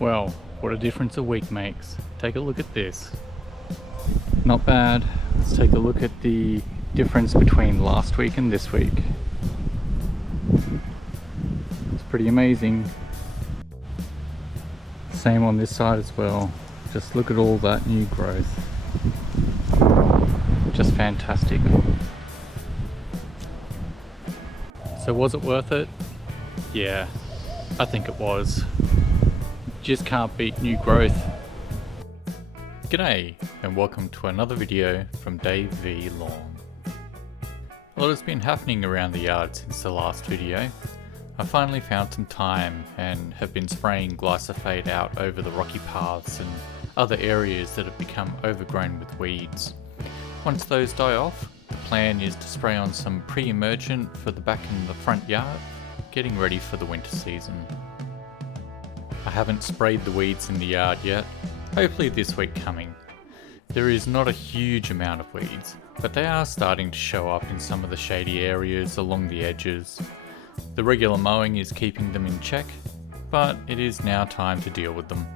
Well, what a difference a week makes. Take a look at this. Not bad. Let's take a look at the difference between last week and this week. It's pretty amazing. Same on this side as well. Just look at all that new growth. Just fantastic. So was it worth it? Yeah, I think it was. Just can't beat new growth. G'day and welcome to another video from DVL. A lot has been happening around the yard since the last video. I finally found some time and have been spraying glyphosate out over the rocky paths and other areas that have become overgrown with weeds. Once those die off, the plan is to spray on some pre-emergent for the back and the front yard, getting ready for the winter season. I haven't sprayed the weeds in the yard yet, hopefully this week coming. There is not a huge amount of weeds, but they are starting to show up in some of the shady areas along the edges. The regular mowing is keeping them in check, but it is now time to deal with them.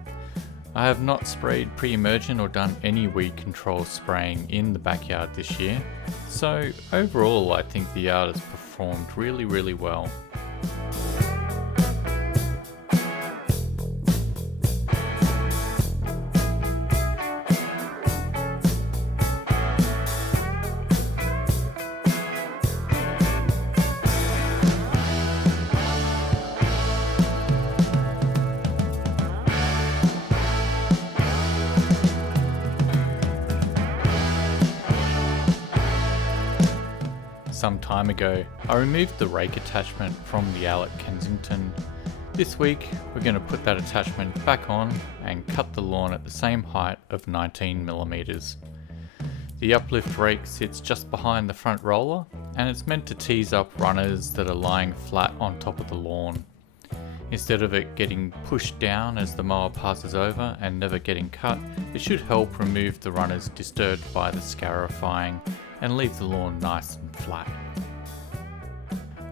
I have not sprayed pre-emergent or done any weed control spraying in the backyard this year, so overall I think the yard has performed really well. Some time ago, I removed the rake attachment from the L at Kensington. This week, we're going to put that attachment back on and cut the lawn at the same height of 19mm. The uplift rake sits just behind the front roller and it's meant to tease up runners that are lying flat on top of the lawn. Instead of it getting pushed down as the mower passes over and never getting cut, it should help remove the runners disturbed by the scarifying and leave the lawn nice and flat.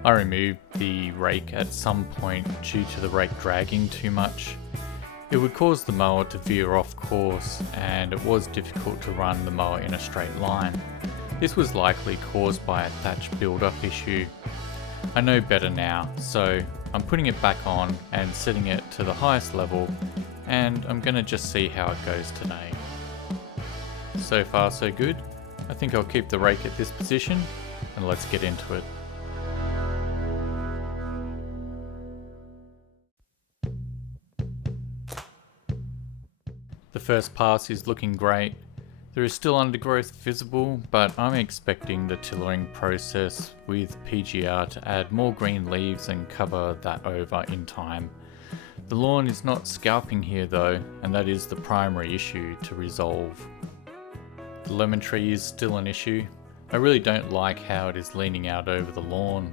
I removed the rake at some point due to the rake dragging too much. It would cause the mower to veer off course and it was difficult to run the mower in a straight line. This was likely caused by a thatch build-up issue. I know better now, so I'm putting it back on and setting it to the highest level, and I'm going to just see how it goes today. So far so good. I think I'll keep the rake at this position and let's get into it. The first pass is looking great. There is still undergrowth visible, but I'm expecting the tillering process with PGR to add more green leaves and cover that over in time. The lawn is not scalping here though, and that is the primary issue to resolve. The lemon tree is still an issue. I really don't like how it is leaning out over the lawn.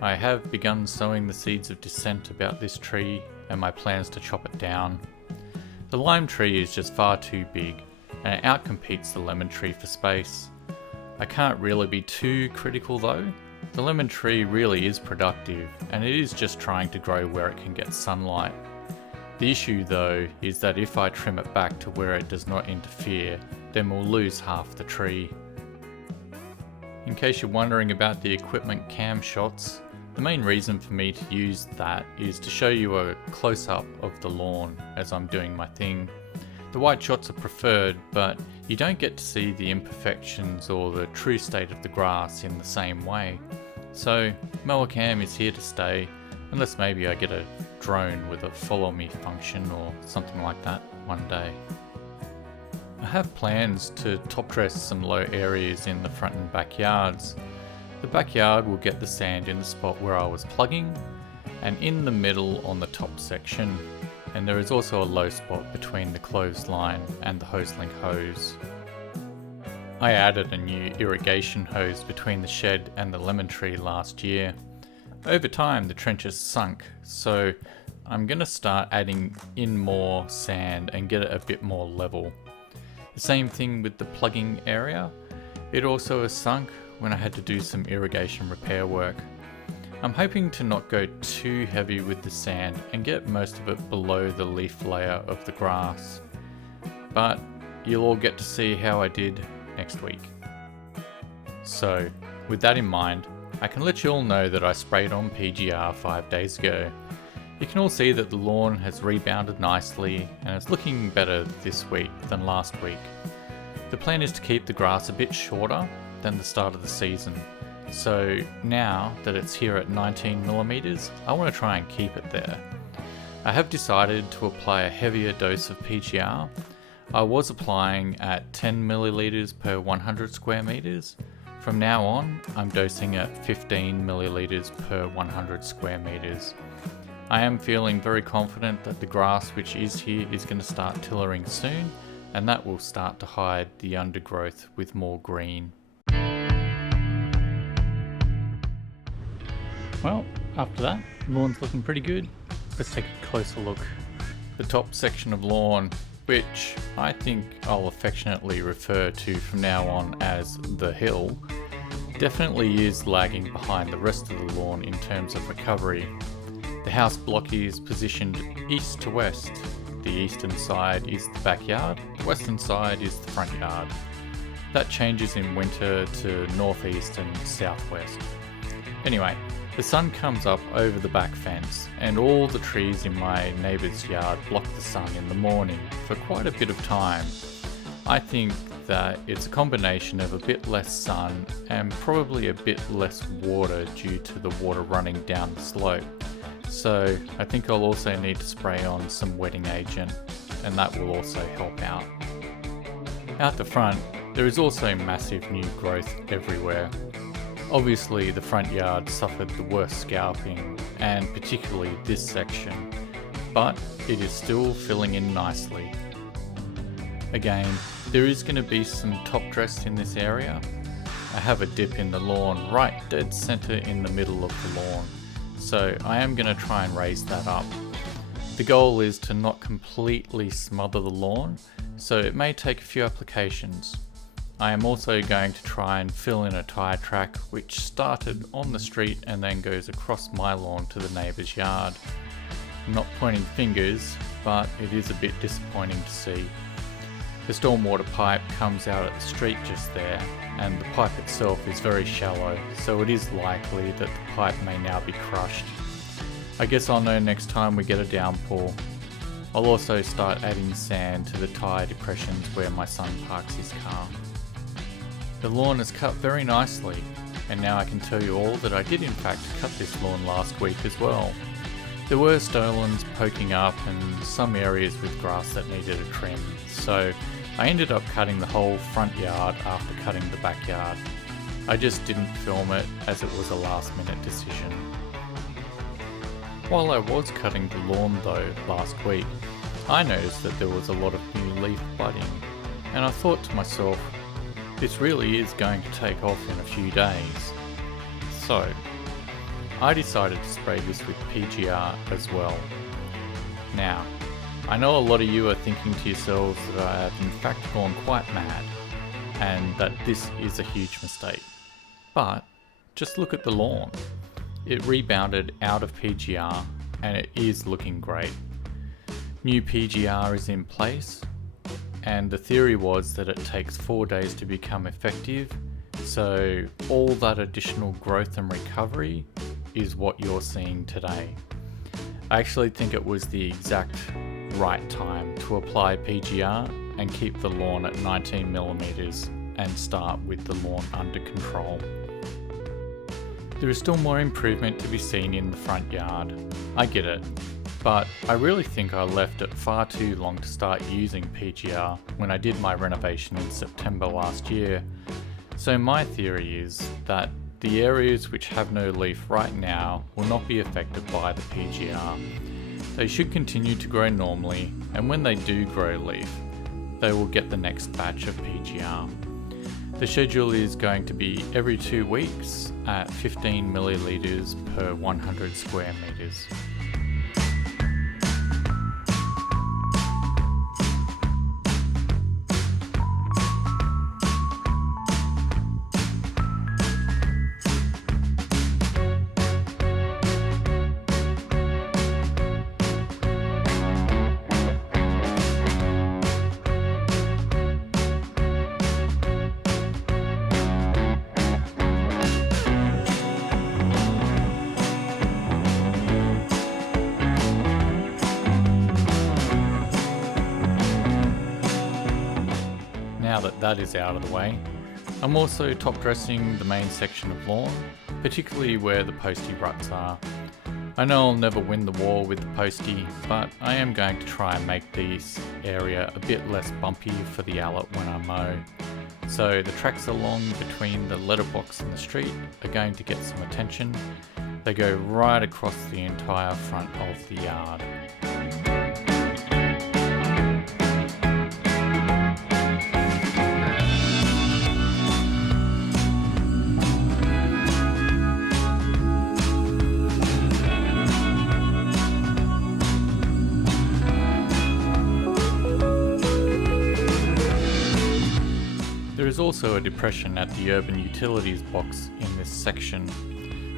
I have begun sowing the seeds of dissent about this tree and my plans to chop it down. The lime tree is just far too big and it outcompetes the lemon tree for space. I can't really be too critical though. The lemon tree really is productive and it is just trying to grow where it can get sunlight. The issue though is that if I trim it back to where it does not interfere, then we'll lose half the tree. In case you're wondering about the equipment cam shots, the main reason for me to use that is to show you a close-up of the lawn as I'm doing my thing. The wide shots are preferred, but you don't get to see the imperfections or the true state of the grass in the same way. So mower cam is here to stay, unless maybe I get a drone with a follow me function or something like that one day. I have plans to top dress some low areas in the front and backyards. The backyard will get the sand in the spot where I was plugging and in the middle on the top section, and there is also a low spot between the clothesline and the hose link hose. I added a new irrigation hose between the shed and the lemon tree last year. Over time the trench has sunk, so I'm going to start adding in more sand and get it a bit more level. The same thing with the plugging area. It also has sunk when I had to do some irrigation repair work. I'm hoping to not go too heavy with the sand and get most of it below the leaf layer of the grass. But you'll all get to see how I did next week. So, with that in mind, I can let you all know that I sprayed on PGR 5 days ago. You can all see that the lawn has rebounded nicely and is looking better this week than last week. The plan is to keep the grass a bit shorter than the start of the season. So now that it's here at 19mm, I want to try and keep it there. I have decided to apply a heavier dose of PGR. I was applying at 10ml per 100 square meters. From now on, I'm dosing at 15ml per 100 square meters. I am feeling very confident that the grass which is here is going to start tillering soon, and that will start to hide the undergrowth with more green. Well, after that, the lawn's looking pretty good. Let's take a closer look. The top section of lawn, which I think I'll affectionately refer to from now on as the hill, definitely is lagging behind the rest of the lawn in terms of recovery. The house block is positioned east to west. The eastern side is the backyard, the western side is the front yard. That changes in winter to northeast and southwest. Anyway, the sun comes up over the back fence, and all the trees in my neighbour's yard block the sun in the morning for quite a bit of time. I think that it's a combination of a bit less sun and probably a bit less water due to the water running down the slope. So I think I'll also need to spray on some wetting agent, and that will also help out. Out the front, there is also massive new growth everywhere. Obviously the front yard suffered the worst scalping, and particularly this section, but it is still filling in nicely. Again, there is going to be some top dress in this area. I have a dip in the lawn right dead center in the middle of the lawn, so I am going to try and raise that up. The goal is to not completely smother the lawn, so it may take a few applications. I am also going to try and fill in a tyre track which started on the street and then goes across my lawn to the neighbour's yard. I'm not pointing fingers, but it is a bit disappointing to see. The stormwater pipe comes out at the street just there, and the pipe itself is very shallow, so it is likely that the pipe may now be crushed. I guess I'll know next time we get a downpour. I'll also start adding sand to the tyre depressions where my son parks his car. The lawn is cut very nicely, and now I can tell you all that I did in fact cut this lawn last week as well. There were stolons poking up and some areas with grass that needed a trim, so I ended up cutting the whole front yard after cutting the backyard. I just didn't film it as it was a last minute decision. While I was cutting the lawn though last week, I noticed that there was a lot of new leaf budding, and I thought to myself, this really is going to take off in a few days. So, I decided to spray this with PGR as well. Now, I know a lot of you are thinking to yourselves that I have in fact gone quite mad, and that this is a huge mistake. But, just look at the lawn. It rebounded out of PGR, and it is looking great. New PGR is in place, and the theory was that it takes 4 days to become effective, so all that additional growth and recovery is what you're seeing today. I actually think it was the exact right time to apply PGR and keep the lawn at 19mm and start with the lawn under control. There is still more improvement to be seen in the front yard. I get it. But I really think I left it far too long to start using PGR when I did my renovation in September last year. So my theory is that the areas which have no leaf right now will not be affected by the PGR. They should continue to grow normally, and when they do grow leaf, they will get the next batch of PGR. The schedule is going to be every 2 weeks at 15ml per 100 square meters. now that that is out of the way, I'm also top dressing the main section of lawn, particularly where the postie ruts are. I know I'll never win the war with the postie, but I am going to try and make this area a bit less bumpy for the Allot when I mow. So the tracks along between the letterbox and the street are going to get some attention. They go right across the entire front of the yard. There is also a depression at the urban utilities box in this section,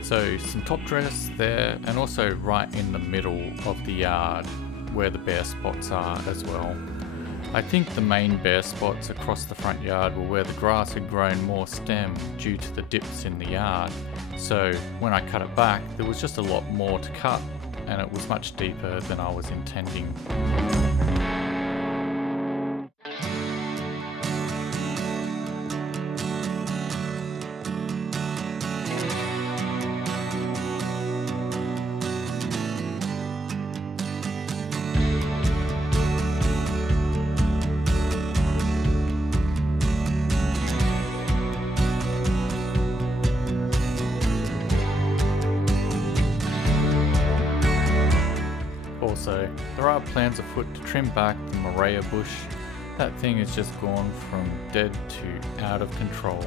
so some top dress there and also right in the middle of the yard where the bare spots are as well. I think the main bare spots across the front yard were where the grass had grown more stem due to the dips in the yard, so when I cut it back there was just a lot more to cut and it was much deeper than I was intending. Also, there are plans afoot to trim back the Morea bush. That thing has just gone from dead to out of control.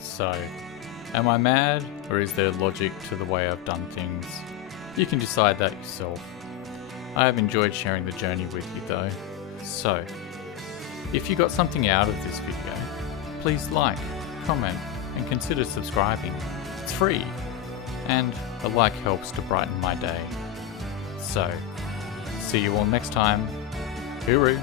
So, am I mad, or is there logic to the way I've done things? You can decide that yourself. I have enjoyed sharing the journey with you though. So, if you got something out of this video, please like, comment, and consider subscribing. It's free, and a like helps to brighten my day. So, see you all next time. Hooroo!